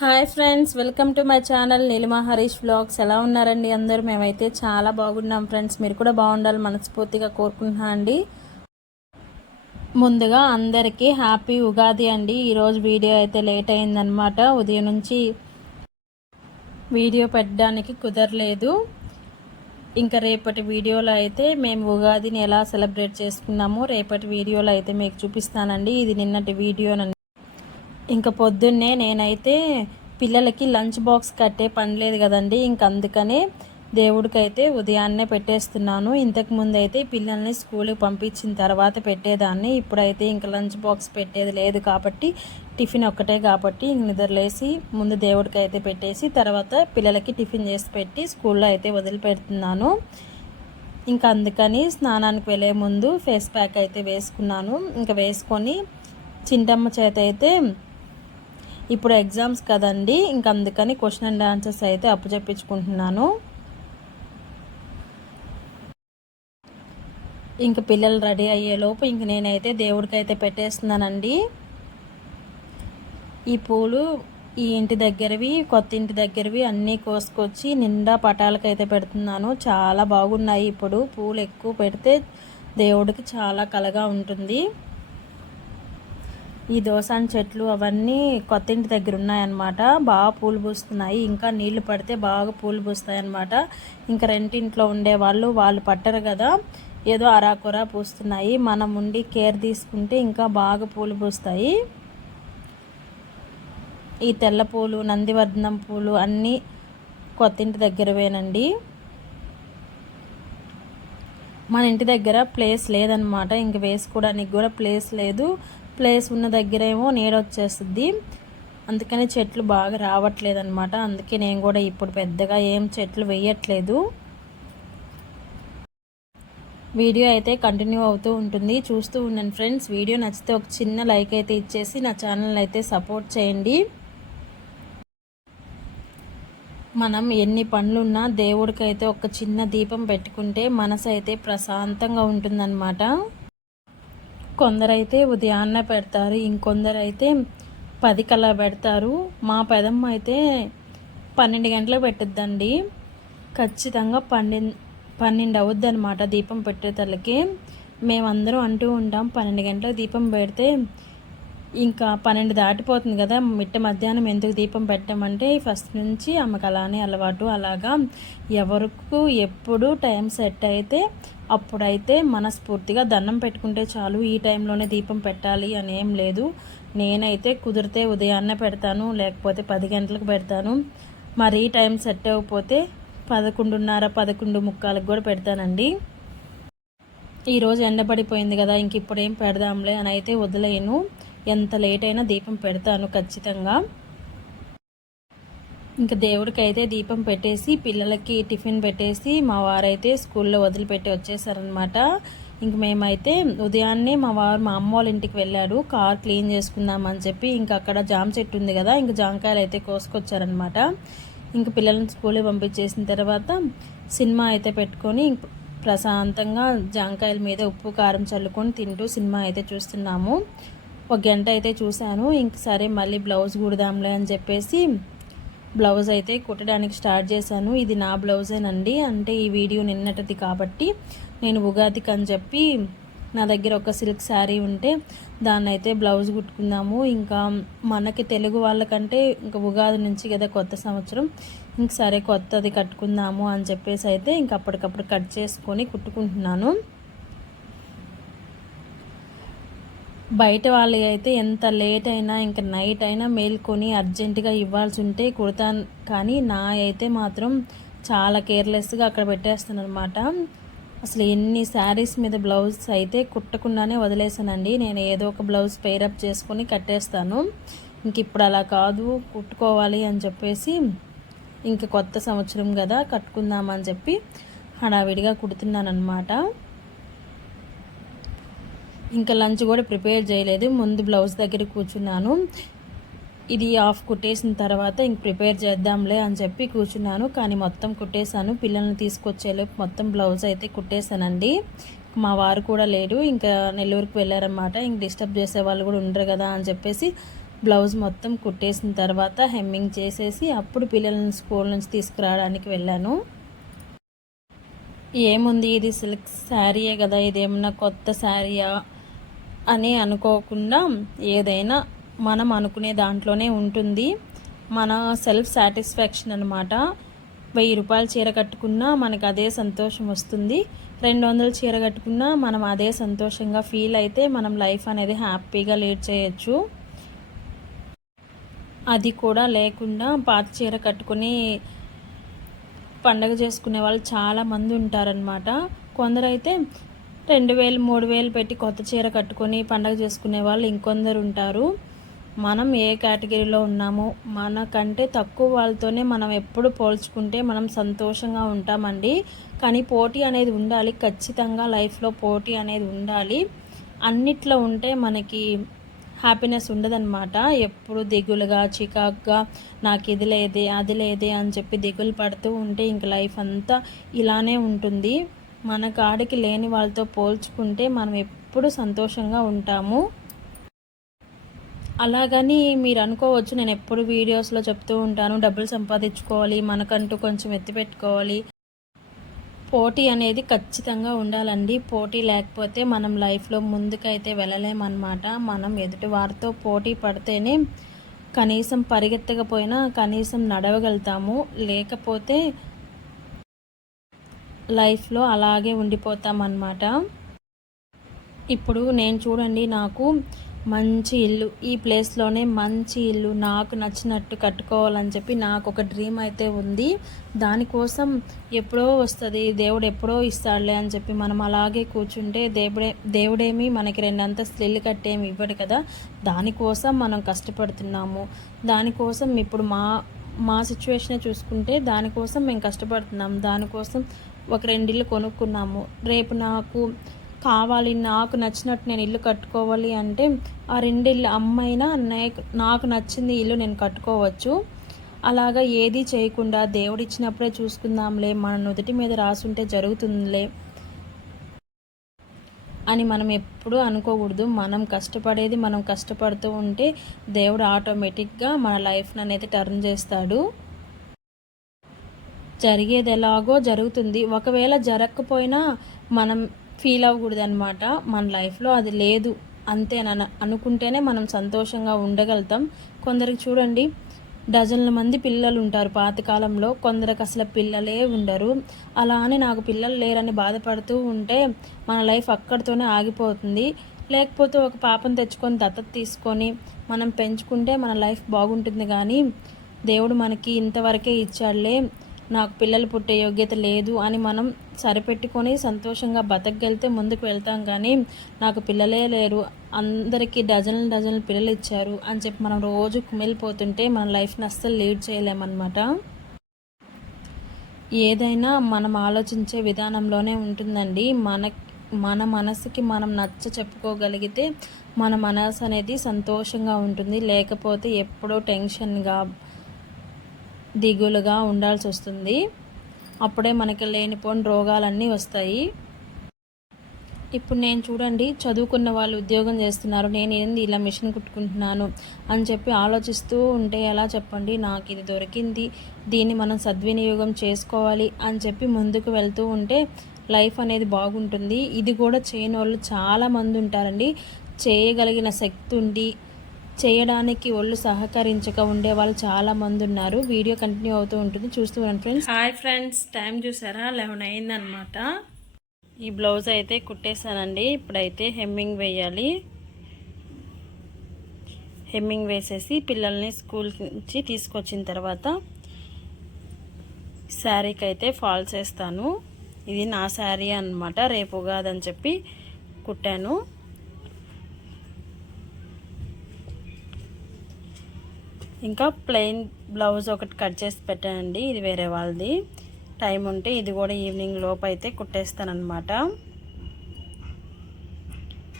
Hi friends, welcome to my channel Neelima Harish vlogs. ఎలా ఉన్నారండి అందరూ? మేమైతే చాలా బాగున్నాం ఫ్రెండ్స్. మీరు కూడా బాగుండాలి మనస్ఫూర్తిగా కోరుకుంటున్నా అండి. ముందుగా అందరికీ హ్యాపీ ఉగాది అండి. ఈరోజు వీడియో అయితే లేట్ అయిందనమాట. ఉదయం నుంచి వీడియో పెట్టడానికి కుదరలేదు. ఇంకా రేపటి వీడియోలో అయితే మేము ఉగాదిని ఎలా సెలబ్రేట్ చేసుకున్నామో రేపటి వీడియోలో అయితే మీకు చూపిస్తానండి. ఇది నిన్నటి వీడియోనండి. ఇంకా పొద్దున్నే నేనైతే పిల్లలకి లంచ్ బాక్స్ కట్టే పని లేదు కదండి. ఇంక అందుకనే దేవుడికైతే ఉదయాన్నే పెట్టేస్తున్నాను. ఇంతకుముందు అయితే పిల్లల్ని స్కూల్కి పంపించిన తర్వాత పెట్టేదాన్ని. ఇప్పుడైతే ఇంకా లంచ్ బాక్స్ పెట్టేది లేదు కాబట్టి టిఫిన్ ఒక్కటే కాబట్టి నిద్రలేసి ముందు దేవుడికి అయితే పెట్టేసి తర్వాత పిల్లలకి టిఫిన్ చేసి పెట్టి స్కూల్లో అయితే వదిలిపెడుతున్నాను. ఇంకా అందుకని స్నానానికి వెళ్ళే ముందు ఫేస్ ప్యాక్ అయితే వేసుకున్నాను. ఇంకా వేసుకొని చింటమ్మ చేత అయితే ఇప్పుడు ఎగ్జామ్స్ కదండి, ఇంక అందుకని క్వశ్చన్ అండ్ ఆన్సర్స్ అయితే అప్పచెప్పించుకుంటున్నాను. ఇంక పిల్లలు రెడీ అయ్యేలోపు ఇంక నేనైతే దేవుడికి అయితే పెట్టేస్తున్నానండి. ఈ పూలు ఈ ఇంటి దగ్గరవి కొత్త ఇంటి దగ్గరవి అన్నీ కోసుకొచ్చి నిండా పటాలకైతే పెడుతున్నాను. చాలా బాగున్నాయి. ఇప్పుడు పూలు ఎక్కువ పెడితే దేవుడికి చాలా కలగా ఉంటుంది. ఈ దోసాన్ చెట్లు అవన్నీ కొత్త ఇంటి దగ్గర ఉన్నాయన్నమాట. బాగా పూలు పూస్తున్నాయి. ఇంకా నీళ్లు పడితే బాగా పూలు పూస్తాయి అన్నమాట. ఇంకా రెంటింట్లో ఉండే వాళ్ళు పట్టరు కదా, ఏదో అరాకొర పూస్తున్నాయి. మనం ఉండి కేర్ తీసుకుంటే ఇంకా బాగా పూలు పూస్తాయి. ఈ తెల్ల పూలు, నందివర్ధనం పూలు అన్నీ కొత్త ఇంటి దగ్గరవేనండి. మన ఇంటి దగ్గర ప్లేస్ లేదనమాట. ఇంక వేసుకోవడానికి కూడా ప్లేస్ లేదు. ప్లేస్ ఉన్న దగ్గర ఏమో నీడ వచ్చేస్తుంది. అందుకని చెట్లు బాగా రావట్లేదు అనమాట. అందుకే నేను కూడా ఇప్పుడు పెద్దగా ఏం చెట్లు వేయట్లేదు. వీడియో అయితే కంటిన్యూ అవుతూ ఉంటుంది, చూస్తూ ఉండండి ఫ్రెండ్స్. వీడియో నచ్చితే ఒక చిన్న లైక్ అయితే ఇచ్చేసి నా ఛానల్ అయితే సపోర్ట్ చేయండి. మనం ఎన్ని పనులున్నా దేవుడికైతే ఒక చిన్న దీపం పెట్టుకుంటే మనసు అయితే ప్రశాంతంగా ఉంటుందన్నమాట. కొందరైతే ఉదయాన్నే పెడతారు, ఇంకొందరైతే 10 కల్లా పెడతారు. మా పెదమ్మ అయితే 12 గంటలకు పెట్టుద్దండి. ఖచ్చితంగా 12 అవుద్ది అనమాట దీపం పెట్టేతలకి. మేమందరం అంటూ ఉంటాం 12 గంటలకు దీపం పెడితే ఇంకా 12 దాటిపోతుంది కదా, మిట్ట మధ్యాహ్నం ఎందుకు దీపం పెట్టామంటే ఫస్ట్ నుంచి ఆమెకు అలానే అలవాటు. అలాగా ఎవరికి ఎప్పుడు టైం సెట్ అయితే అప్పుడైతే మనస్ఫూర్తిగా దండం పెట్టుకుంటే చాలు. ఈ టైంలోనే దీపం పెట్టాలి అని ఏం లేదు. నేనైతే కుదిరితే ఉదయాన్నే పెడతాను, లేకపోతే 10 గంటలకు పెడతాను. మరి ఈ టైం సెట్ అవ్వకపోతే 11:30, 11:45 కూడా పెడతానండి. ఈరోజు ఎండబడిపోయింది కదా, ఇంక ఇప్పుడు ఏం పెడదాంలే అని అయితే వదిలేను. ఎంత లేట్ అయినా దీపం పెడతాను ఖచ్చితంగా. ఇంకా దేవుడికి అయితే దీపం పెట్టేసి పిల్లలకి టిఫిన్ పెట్టేసి మా వారైతే స్కూల్లో వదిలిపెట్టి వచ్చేసారనమాట. ఇంక మేమైతే ఉదయాన్నే మా అమ్మ వాళ్ళ ఇంటికి వెళ్ళాడు కార్ క్లీన్ చేసుకుందామని చెప్పి. ఇంకా అక్కడ జామ చెట్టు ఉంది కదా, ఇంకా జామకాయలు అయితే కోసుకొచ్చారనమాట. ఇంక పిల్లల్ని స్కూల్కి పంపించేసిన తర్వాత సినిమా అయితే పెట్టుకొని ప్రశాంతంగా జామకాయల మీద ఉప్పు కారం చల్లుకొని తింటూ సినిమా అయితే చూస్తున్నాము. 1 గంట అయితే చూశాను. ఇంక సరే మళ్ళీ బ్లౌజ్ కుడదాంలే అని చెప్పేసి బ్లౌజ్ అయితే కుట్టడానికి స్టార్ట్ చేశాను. ఇది నా బ్లౌజేనండి. అంటే ఈ వీడియో నిన్నటిది కాబట్టి నేను ఉగాదికి అని చెప్పి నా దగ్గర ఒక సిల్క్ శారీ ఉంటే దాన్ని అయితే బ్లౌజ్ కుట్టుకుందాము. ఇంకా మనకి తెలుగు వాళ్ళకంటే ఇంకా ఉగాది నుంచి కదా కొత్త సంవత్సరం, ఇంక సరే కొత్తది కట్టుకుందాము అని చెప్పేసి అయితే ఇంక అప్పటికప్పుడు కట్ చేసుకొని కుట్టుకుంటున్నాను. బయట వాళ్ళు అయితే ఎంత లేట్ అయినా ఇంకా నైట్ అయినా మేల్కొని అర్జెంటుగా ఇవ్వాల్సి ఉంటే కుడతాను. కానీ నా అయితే మాత్రం చాలా కేర్లెస్గా అక్కడ పెట్టేస్తాను అనమాట. అసలు ఎన్ని శారీస్ మీద బ్లౌజ్ అయితే కుట్టకుండానే వదిలేసానండి. నేను ఏదో ఒక బ్లౌజ్ పేరప్ చేసుకొని కట్టేస్తాను. ఇంక ఇప్పుడు అలా కాదు, కుట్టుకోవాలి అని చెప్పేసి ఇంక కొత్త సంవత్సరం కదా కట్టుకుందామని చెప్పి హడావిడిగా కుడుతున్నాను అనమాట. ఇంకా లంచ్ కూడా ప్రిపేర్ చేయలేదు, ముందు బ్లౌజ్ దగ్గర కూర్చున్నాను. ఇది హాఫ్ కుట్టేసిన తర్వాత ఇంక ప్రిపేర్ చేద్దాంలే అని చెప్పి కూర్చున్నాను. కానీ మొత్తం కుట్టేశాను. పిల్లల్ని తీసుకొచ్చేలోపు మొత్తం బ్లౌజ్ అయితే కుట్టేశానండి. మా వారు కూడా లేడు, ఇంకా నెల్లూరుకి వెళ్ళారన్నమాట. ఇంక డిస్టర్బ్ చేసే వాళ్ళు కూడా ఉండరు కదా అని చెప్పేసి బ్లౌజ్ మొత్తం కుట్టేసిన తర్వాత హెమ్మింగ్ చేసేసి అప్పుడు పిల్లల్ని స్కూల్ నుంచి తీసుకురావడానికి వెళ్ళాను. ఏముంది, ఇది సిల్క్ శారీయే కదా, ఇదేమన్నా కొత్త శారీయా అని అనుకోకుండా ఏదైనా మనం అనుకునే దాంట్లోనే ఉంటుంది. మన సెల్ఫ్ సాటిస్ఫాక్షన్ అనమాట. 1000 రూపాయల చీర కట్టుకున్నా మనకు అదే సంతోషం వస్తుంది. 200 చీర కట్టుకున్నా మనం అదే సంతోషంగా ఫీల్ అయితే మనం లైఫ్ అనేది హ్యాపీగా లీడ్ చేయొచ్చు. అది కూడా లేకుండా పాత చీర కట్టుకుని పండగ చేసుకునే వాళ్ళు చాలామంది ఉంటారనమాట. కొందరైతే 2000 3000 పెట్టి కొత్త చీర కట్టుకొని పండగ చేసుకునే వాళ్ళు ఇంకొందరు ఉంటారు. మనం ఏ కేటగిరీలో ఉన్నామో మనకంటే తక్కువ వాళ్ళతోనే మనం ఎప్పుడు పోల్చుకుంటే మనం సంతోషంగా ఉంటామండి. కానీ పోటీ అనేది ఉండాలి, ఖచ్చితంగా లైఫ్లో పోటీ అనేది ఉండాలి. అన్నిట్లో ఉంటే మనకి హ్యాపీనెస్ ఉండదన్నమాట. ఎప్పుడు దిగులుగా చికాకుగా నాకు ఇది లేదే అది లేదే అని చెప్పి దిగులు పడుతూ ఉంటే ఇంక లైఫ్ అంతా ఇలానే ఉంటుంది. మన కాడికి లేని వాళ్ళతో పోల్చుకుంటే మనం ఎప్పుడు సంతోషంగా ఉంటాము. అలాగని మీరు అనుకోవచ్చు, నేను ఎప్పుడు వీడియోస్లో చెప్తూ ఉంటాను డబ్బులు సంపాదించుకోవాలి, మనకంటూ కొంచెం ఎత్తి పెట్టుకోవాలి. పోటీ అనేది ఖచ్చితంగా ఉండాలండి. పోటీ లేకపోతే మనం లైఫ్లో ముందుకైతే వెళ్ళలేమన్నమాట. మనం ఎదుటి వారితో పోటీ పడితేనే కనీసం పరిగెత్తకపోయినా కనీసం నడవగలుగుతాము. లేకపోతే లైఫ్లో అలాగే ఉండిపోతామన్నమాట. ఇప్పుడు నేను చూడండి, నాకు మంచి ఇల్లు, ఈ ప్లేస్లోనే మంచి ఇల్లు నాకు నచ్చినట్టు కట్టుకోవాలని చెప్పి నాకు ఒక డ్రీమ్ అయితే ఉంది. దానికోసం ఎప్పుడో వస్తుంది, దేవుడు ఎప్పుడో ఇస్తాడులే అని చెప్పి మనం అలాగే కూర్చుంటే దేవుడేమి మనకి 2 అంతస్తులు ఇల్లు కట్టేమి ఇవ్వడు కదా. దానికోసం మనం కష్టపడుతున్నాము. దానికోసం ఇప్పుడు మా సిచ్యువేషనే చూసుకుంటే దానికోసం మేము కష్టపడుతున్నాము. దానికోసం ఒక 2 ఇల్లు కొనుక్కున్నాము. రేపు నాకు నచ్చినట్టు నేను ఇల్లు కట్టుకోవాలి అంటే ఆ 2 ఇల్లు అమ్మైనా నాకు నచ్చింది ఇల్లు నేను కట్టుకోవచ్చు. అలాగా ఏది చేయకుండా దేవుడు ఇచ్చినప్పుడే చూసుకుందాంలే, మన నుదుటి మీద రాసుంటే జరుగుతుందిలే అని మనం ఎప్పుడూ అనుకోకూడదు. మనం కష్టపడేది మనం కష్టపడుతూ ఉంటే దేవుడు ఆటోమేటిక్గా మన లైఫ్ని అనేది టర్న్ చేస్తాడు. జరిగేది ఎలాగో జరుగుతుంది. ఒకవేళ జరగకపోయినా మనం ఫీల్ అవ్వకూడదు అనమాట. మన లైఫ్లో అది లేదు అంతేనని అనుకుంటేనే మనం సంతోషంగా ఉండగలుగుతాం. కొందరికి చూడండి, డజన్ల మంది పిల్లలు ఉంటారు పాతకాలంలో, కొందరికి అసలు పిల్లలే ఉండరు. అలా అని నాకు పిల్లలు లేరని బాధపడుతూ ఉంటే మన లైఫ్ అక్కడితోనే ఆగిపోతుంది. లేకపోతే ఒక పాపను తెచ్చుకొని దత్తత తీసుకొని మనం పెంచుకుంటే మన లైఫ్ బాగుంటుంది. కానీ దేవుడు మనకి ఇంతవరకే ఇచ్చాడులే, నాకు పిల్లలు పుట్టే యోగ్యత లేదు అని మనం సరిపెట్టుకొని సంతోషంగా బతకగలితే ముందుకు వెళ్తాం. కానీ నాకు పిల్లలే లేరు, అందరికీ డజన్లు పిల్లలు ఇచ్చారు అని చెప్పి మనం రోజు కుమిలిపోతుంటే మన లైఫ్ని అస్సలు లీడ్ చేయలేమన్నమాట. ఏదైనా మనం ఆలోచించే విధానంలోనే ఉంటుందండి. మన మనసుకి మనం చెప్పుకోగలిగితే మన మనసు అనేది సంతోషంగా ఉంటుంది. లేకపోతే ఎప్పుడో టెన్షన్గా దిగులుగా ఉండాల్సి వస్తుంది. అప్పుడే మనకి లేనిపోని రోగాలన్నీ వస్తాయి. ఇప్పుడు నేను చూడండి, చదువుకున్న వాళ్ళు ఉద్యోగం చేస్తున్నారు, నేను ఏంది ఇలా మిషన్ కుట్టుకుంటున్నాను అని చెప్పి ఆలోచిస్తూ ఉంటే ఎలా చెప్పండి. నాకు ఇది దొరికింది, దీన్ని మనం సద్వినియోగం చేసుకోవాలి అని చెప్పి ముందుకు వెళ్తూ ఉంటే లైఫ్ అనేది బాగుంటుంది. ఇది కూడా చేయని వాళ్ళు చాలామంది ఉంటారండి. చేయగలిగిన శక్తి ఉండి చేయడానికి ఒళ్ళు సహకరించక ఉండే వాళ్ళు చాలామంది ఉన్నారు. వీడియో కంటిన్యూ అవుతూ ఉంటుంది, చూస్తూ ఉండండి ఫ్రెండ్స్. హాయ్ ఫ్రెండ్స్, టైం చూసారా 11 అయిందనమాట. ఈ బ్లౌజ్ అయితే కుట్టేశానండి. ఇప్పుడైతే హెమ్మింగ్ వేయాలి. హెమ్మింగ్ వేసేసి పిల్లల్ని స్కూల్ నుంచి తీసుకొచ్చిన తర్వాత శారీకి అయితే ఫాల్స్ వేస్తాను. ఇది నా శారీ అన్నమాట, రేపు ఉగాదని చెప్పి కుట్టాను. ఇంకా ప్లెయిన్ బ్లౌజ్ ఒకటి కట్ చేసి పెట్టానండి, ఇది వేరే వాళ్ళది. టైం ఉంటే ఇది కూడా ఈవినింగ్ లోపు అయితే కుట్టేస్తానమాట.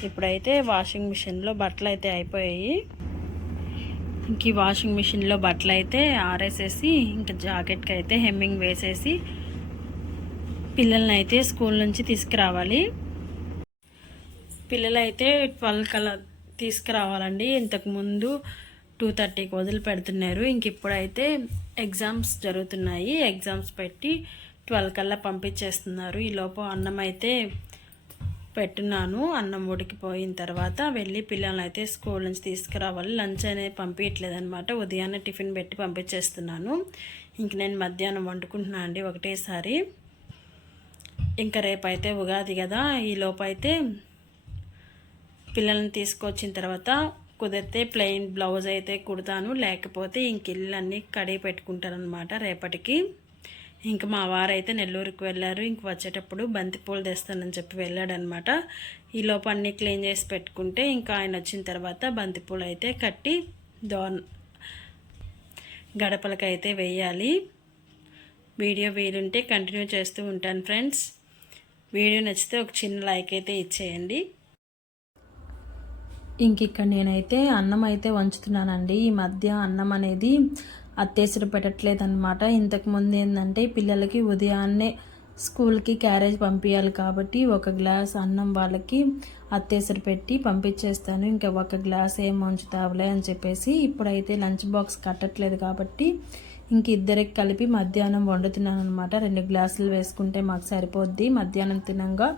ఇప్పుడైతే వాషింగ్ మిషన్లో బట్టలు అయితే అయిపోయాయి. ఇంక ఈ వాషింగ్ మిషన్లో బట్టలు అయితే ఆరేసేసి ఇంకా జాకెట్కి అయితే హెమ్మింగ్ వేసేసి పిల్లల్ని అయితే స్కూల్ నుంచి తీసుకురావాలి. పిల్లలైతే 12 కల్లా తీసుకురావాలండి. ఇంతకుముందు 2:30కి వదిలిపెడుతున్నారు. ఇంక ఇప్పుడైతే ఎగ్జామ్స్ జరుగుతున్నాయి. ఎగ్జామ్స్ పెట్టి 12 కల్లా పంపించేస్తున్నారు. ఈలోపు అన్నం అయితే పెట్టున్నాను. అన్నం ఉడికిపోయిన తర్వాత వెళ్ళి పిల్లల్ని అయితే స్కూల్ నుంచి తీసుకురావాలి. లంచ్ అనేది పంపించట్లేదనమాట. ఉదయాన్నే టిఫిన్ పెట్టి పంపించేస్తున్నాను. ఇంక నేను మధ్యాహ్నం వండుకుంటున్నాను అండి ఒకటేసారి. ఇంకా రేపైతే ఉగాది కదా, ఈ లోపు అయితే పిల్లల్ని తీసుకొచ్చిన తర్వాత కుదిరితే ప్లెయిన్ బ్లౌజ్ అయితే కుడతాను, లేకపోతే ఇంక ఇళ్ళన్నీ కడిగి పెట్టుకుంటాను అనమాట రేపటికి. ఇంక మా వారైతే నెల్లూరుకి వెళ్ళారు. ఇంక వచ్చేటప్పుడు బంతిపూలు తెస్తానని చెప్పి వెళ్ళాడనమాట. ఈ లోపు అన్నీ క్లీన్ చేసి పెట్టుకుంటే ఇంకా ఆయన వచ్చిన తర్వాత బంతిపూలు అయితే కట్టి గడపలకైతే వేయాలి. వీడియో వీలుంటే కంటిన్యూ చేస్తూ ఉంటాను ఫ్రెండ్స్. వీడియో నచ్చితే ఒక చిన్న లైక్ అయితే ఇచ్చేయండి. ఇంక ఇక్కడ నేనైతే అన్నం అయితే వంచుతున్నానండి. ఈ మధ్య అన్నం అనేది అత్తేసరి పెట్టట్లేదన్నమాట. ఇంతకుముందు ఏంటంటే పిల్లలకి ఉదయాన్నే స్కూల్కి క్యారేజ్ పంపించాలి కాబట్టి ఒక గ్లాస్ అన్నం వాళ్ళకి అత్తేసరి పెట్టి పంపించేస్తాను. ఇంకా ఒక గ్లాస్ ఏం వంచుతావులే అని చెప్పేసి ఇప్పుడైతే లంచ్ బాక్స్ కట్టట్లేదు కాబట్టి ఇంక ఇద్దరికి కలిపి మధ్యాహ్నం వండుతున్నాను అనమాట. 2 గ్లాసులు వేసుకుంటే మాకు సరిపోద్ది. మధ్యాహ్నం తినంగా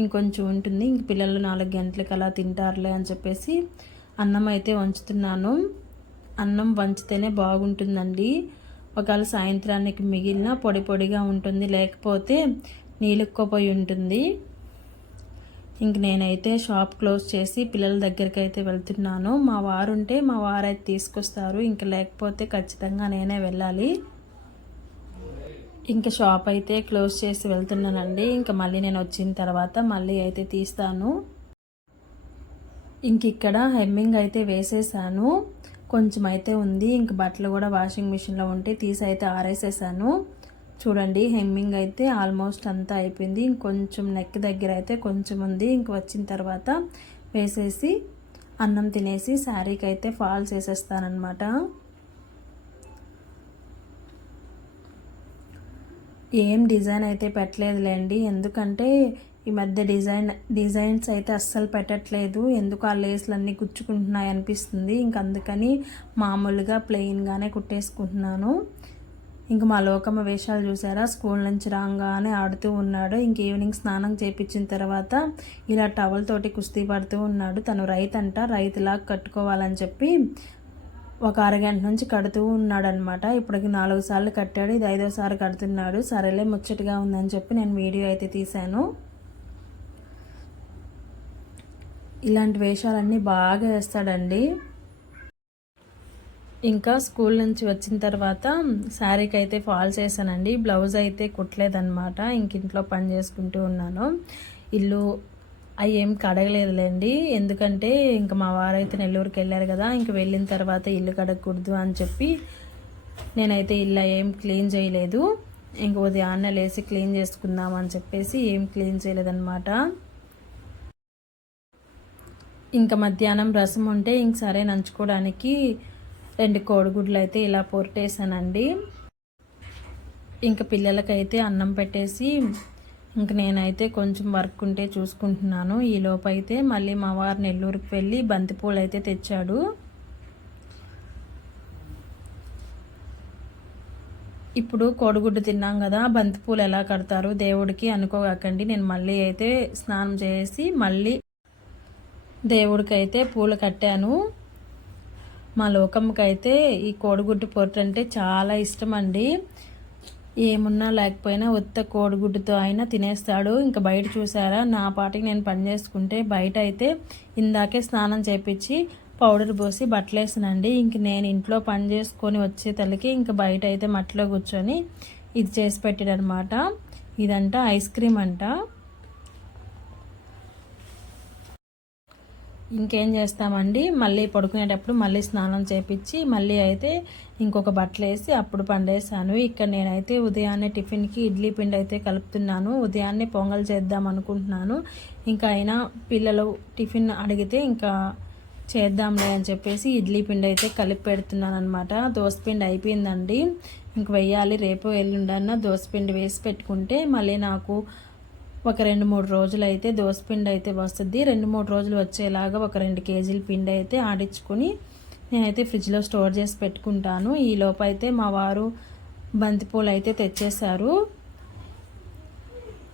ఇంకొంచెం ఉంటుంది. ఇంక పిల్లలు 4 గంటలకి అలా తింటారులే అని చెప్పేసి అన్నం అయితే వంచుతున్నాను. అన్నం వంచితేనే బాగుంటుందండి. ఒకవేళ సాయంత్రానికి మిగిలిన పొడి పొడిగా ఉంటుంది, లేకపోతే నీళ్ళుక్కుపోయి ఉంటుంది. ఇంక నేనైతే షాప్ క్లోజ్ చేసి పిల్లల దగ్గరికి అయితే వెళ్తున్నాను. మా వారు ఉంటే మా వారు అయితే తీసుకొస్తారు, ఇంక లేకపోతే ఖచ్చితంగా నేనే వెళ్ళాలి. ఇంకా షాప్ అయితే క్లోజ్ చేసి వెళ్తున్నానండి. ఇంకా మళ్ళీ నేను వచ్చిన తర్వాత మళ్ళీ అయితే తీస్తాను. ఇంక ఇక్కడ హెమ్మింగ్ అయితే వేసేసాను, కొంచెం అయితే ఉంది. ఇంక బట్టలు కూడా వాషింగ్ మిషన్లో ఉంటే తీసి అయితే ఆరేసేసాను. చూడండి హెమ్మింగ్ అయితే ఆల్మోస్ట్ అంతా అయిపోయింది. ఇంకొంచెం నెక్ దగ్గర అయితే కొంచెం ఉంది. ఇంక వచ్చిన తర్వాత వేసేసి అన్నం తినేసి శారీకి అయితే ఫాల్స్ వేసేస్తానమాట. ఏం డిజైన్ అయితే పెట్టలేదులేండి, ఎందుకంటే ఈ మధ్య డిజైన్స్ అయితే అస్సలు పెట్టట్లేదు. ఎందుకు ఆ లేస్లు అన్నీ గుచ్చుకుంటున్నాయి అనిపిస్తుంది. ఇంక అందుకని మామూలుగా ప్లెయిన్గానే కుట్టేసుకుంటున్నాను. ఇంక మా లోకమ్మ వేషాలు చూసారా, స్కూల్ నుంచి రాగానే ఆడుతూ ఉన్నాడు. ఇంక ఈవినింగ్ స్నానం చేయించిన తర్వాత ఇలా టవల్ తోటి కుస్తీ పడుతూ ఉన్నాడు. తను రైతులా కట్టుకోవాలని చెప్పి ఒక అరగంట నుంచి కడుతూ ఉన్నాడు అనమాట. ఇప్పటికి 4 సార్లు కట్టాడు, ఇది 5వసారి కడుతున్నాడు. సరేలే ముచ్చటగా ఉందని చెప్పి నేను వీడియో అయితే తీశాను. ఇలాంటి వేషాలన్నీ బాగా వేస్తాడండి. ఇంకా స్కూల్ నుంచి వచ్చిన తర్వాత శారీకి అయితే ఫాల్స్ వేసానండి. బ్లౌజ్ అయితే కుట్టలేదన్నమాట. ఇంక ఇంట్లో పని చేసుకుంటూ ఉన్నాను. ఇల్లు అవి ఏం కడగలేదులేండి, ఎందుకంటే ఇంకా మా వారైతే నెల్లూరుకి వెళ్ళారు కదా, ఇంక వెళ్ళిన తర్వాత ఇల్లు కడగకూడదు అని చెప్పి నేనైతే ఇల్లు ఏం క్లీన్ చేయలేదు. ఇంక ఉదయాన్నే లేసి క్లీన్ చేసుకుందాం అని చెప్పేసి ఏం క్లీన్ చేయలేదన్నమాట. ఇంకా మధ్యాహ్నం రసం ఉంటే ఇంక సరే నంచుకోవడానికి 2 కోడిగుడ్లు అయితే ఇలా పొరటేసానండి. ఇంకా పిల్లలకైతే అన్నం పెట్టేసి ఇంక నేనైతే కొంచెం వర్క్ ఉంటే చూసుకుంటున్నాను. ఈ లోపు అయితే మళ్ళీ మా వారు నెల్లూరుకి వెళ్ళి బంతిపూలు అయితే తెచ్చాడు. ఇప్పుడు కోడిగుడ్డు తిన్నాం కదా, బంతిపూలు ఎలా కడతారు దేవుడికి అనుకోకండి. నేను మళ్ళీ అయితే స్నానం చేసి మళ్ళీ దేవుడికి అయితే పూలు కట్టాను. మా లోకమ్మకైతే ఈ కోడిగుడ్డు పొట్టు అంటే చాలా ఇష్టం అండి. ఏమున్నా లేకపోయినా ఉత్త కోడిగుడ్డుతో అయినా తినేస్తాడు. ఇంకా బయట చూసారా, నా పాటికి నేను పని చేసుకుంటే బయట అయితే ఇందాకే స్నానం చేపించి పౌడర్ పోసి బట్టలేసానండి. ఇంక నేను ఇంట్లో పని చేసుకొని వచ్చే తల్లికి ఇంకా బయట అయితే మట్టిలో కూర్చొని ఇది చేసి పెట్టాడనమాట. ఇదంట ఐస్ క్రీమ్ అంట. ఇంకేం చేస్తామండి, మళ్ళీ పడుకునేటప్పుడు మళ్ళీ స్నానం చేపించి మళ్ళీ అయితే ఇంకొక బట్టలు వేసి అప్పుడు పండేసాను. ఇక్కడ నేనైతే ఉదయాన్నే టిఫిన్కి ఇడ్లీ పిండి అయితే కలుపుతున్నాను. ఉదయాన్నే పొంగల్ చేద్దాం అనుకుంటున్నాను. ఇంకా అయినా పిల్లలు టిఫిన్ అడిగితే ఇంకా చేద్దాంలే అని చెప్పేసి ఇడ్లీ పిండి అయితే కలిపి పెడుతున్నాను అనమాట. దోసపిండి అయిపోయిందండి, ఇంక వెయ్యాలి. రేపు ఎల్లుండన్నా దోసపిండి వేసి పెట్టుకుంటే మళ్ళీ నాకు ఒక 2-3 రోజులు అయితే దోసపిండి అయితే వస్తుంది. 2-3 రోజులు వచ్చేలాగా ఒక 2 కేజీల పిండి అయితే ఆడించుకొని నేనైతే ఫ్రిడ్జ్లో స్టోర్ చేసి పెట్టుకుంటాను. ఈ లోపు అయితే మా వారు బంతిపూలు అయితే తెచ్చేశారు.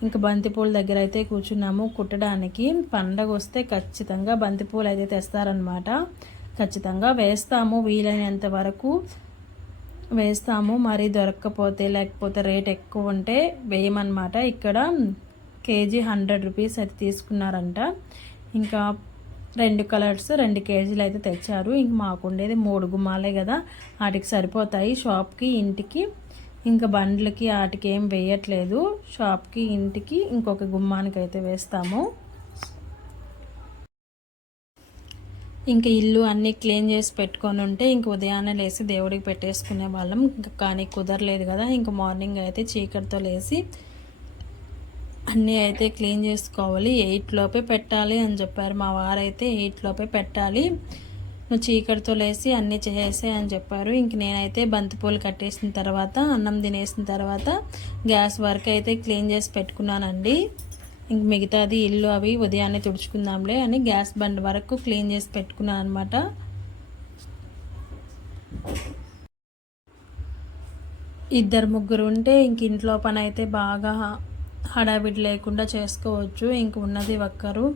ఇంకా బంతిపూల దగ్గర అయితే కూర్చున్నాము కుట్టడానికి. పండగ వస్తే ఖచ్చితంగా బంతిపూలు అయితే తెస్తారనమాట. ఖచ్చితంగా వేస్తాము, వీలైనంత వరకు వేస్తాము. మరి దొరక్కపోతే లేకపోతే రేట్ ఎక్కువ ఉంటే వేయమన్నమాట. ఇక్కడ కేజీ 100 రూపీస్ అయితే తీసుకున్నారంట. ఇంకా 2 కలర్స్ 2 కేజీలు అయితే తెచ్చారు. ఇంక మాకు ఉండేది 3 గుమ్మాలే కదా, వాటికి సరిపోతాయి షాప్కి ఇంటికి. ఇంకా బండ్లకి వాటికి ఏం వేయట్లేదు. షాప్కి ఇంటికి ఇంకొక గుమ్మానికి అయితే వేస్తాము. ఇంకా ఇల్లు అన్నీ క్లీన్ చేసి పెట్టుకొని ఉంటే ఇంక ఉదయాన్నే లేచి దేవుడికి పెట్టేసుకునే వాళ్ళం. కానీ కుదరలేదు కదా. ఇంక మార్నింగ్ అయితే చీకటితో లేచి అన్నీ అయితే క్లీన్ చేసుకోవాలి. 8 లోపే పెట్టాలి అని చెప్పారు మా వారైతే. 8 లోపే పెట్టాలి, నువ్వు చీకటితో లేచి అన్నీ చేసే అని చెప్పారు. ఇంక నేనైతే బంతిపూలు కట్టేసిన తర్వాత అన్నం తినేసిన తర్వాత గ్యాస్ వర్క్ అయితే క్లీన్ చేసి పెట్టుకున్నానండి. ఇంక మిగతాది ఇల్లు అవి ఉదయాన్నే తుడుచుకుందాంలే అని గ్యాస్ బండ్ వరకు క్లీన్ చేసి పెట్టుకున్నాను అనమాట. ఇద్దరు ముగ్గురు ఉంటే ఇంక ఇంట్లో పని అయితే బాగా హడావిడి లేకుండా చేసుకోవచ్చు. ఇంక ఉన్నది ఒక్కరు,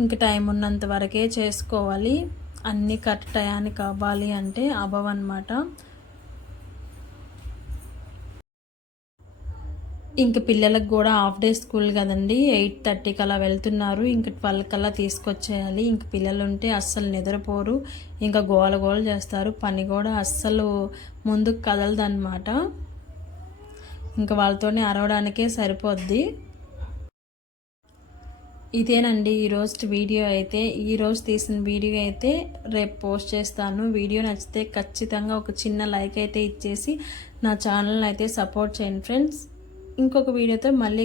ఇంక టైం ఉన్నంత వరకే చేసుకోవాలి. అన్నీ కరెక్ట్ టయానికి అవ్వాలి అంటే అవ్వవన్నమాట. ఇంక పిల్లలకు కూడా హాఫ్ డే స్కూల్ కదండి. 8:30కి అలా వెళ్తున్నారు. ఇంక 12 కల్లా తీసుకొచ్చేయాలి. ఇంక పిల్లలు ఉంటే అస్సలు నిద్రపోరు, ఇంకా గోల గోల చేస్తారు. పని కూడా అస్సలు ముందుకు కదలదన్నమాట. ఇంకా వాళ్ళతోనే అరవడానికే సరిపోద్ది. ఇదేనండి ఈరోజు వీడియో అయితే. ఈరోజు తీసిన వీడియో అయితే రేపు పోస్ట్ చేస్తాను. వీడియో నచ్చితే ఖచ్చితంగా ఒక చిన్న లైక్ అయితే ఇచ్చేసి నా ఛానల్ని అయితే సపోర్ట్ చేయండి ఫ్రెండ్స్. ఇంకొక వీడియోతో మళ్ళీ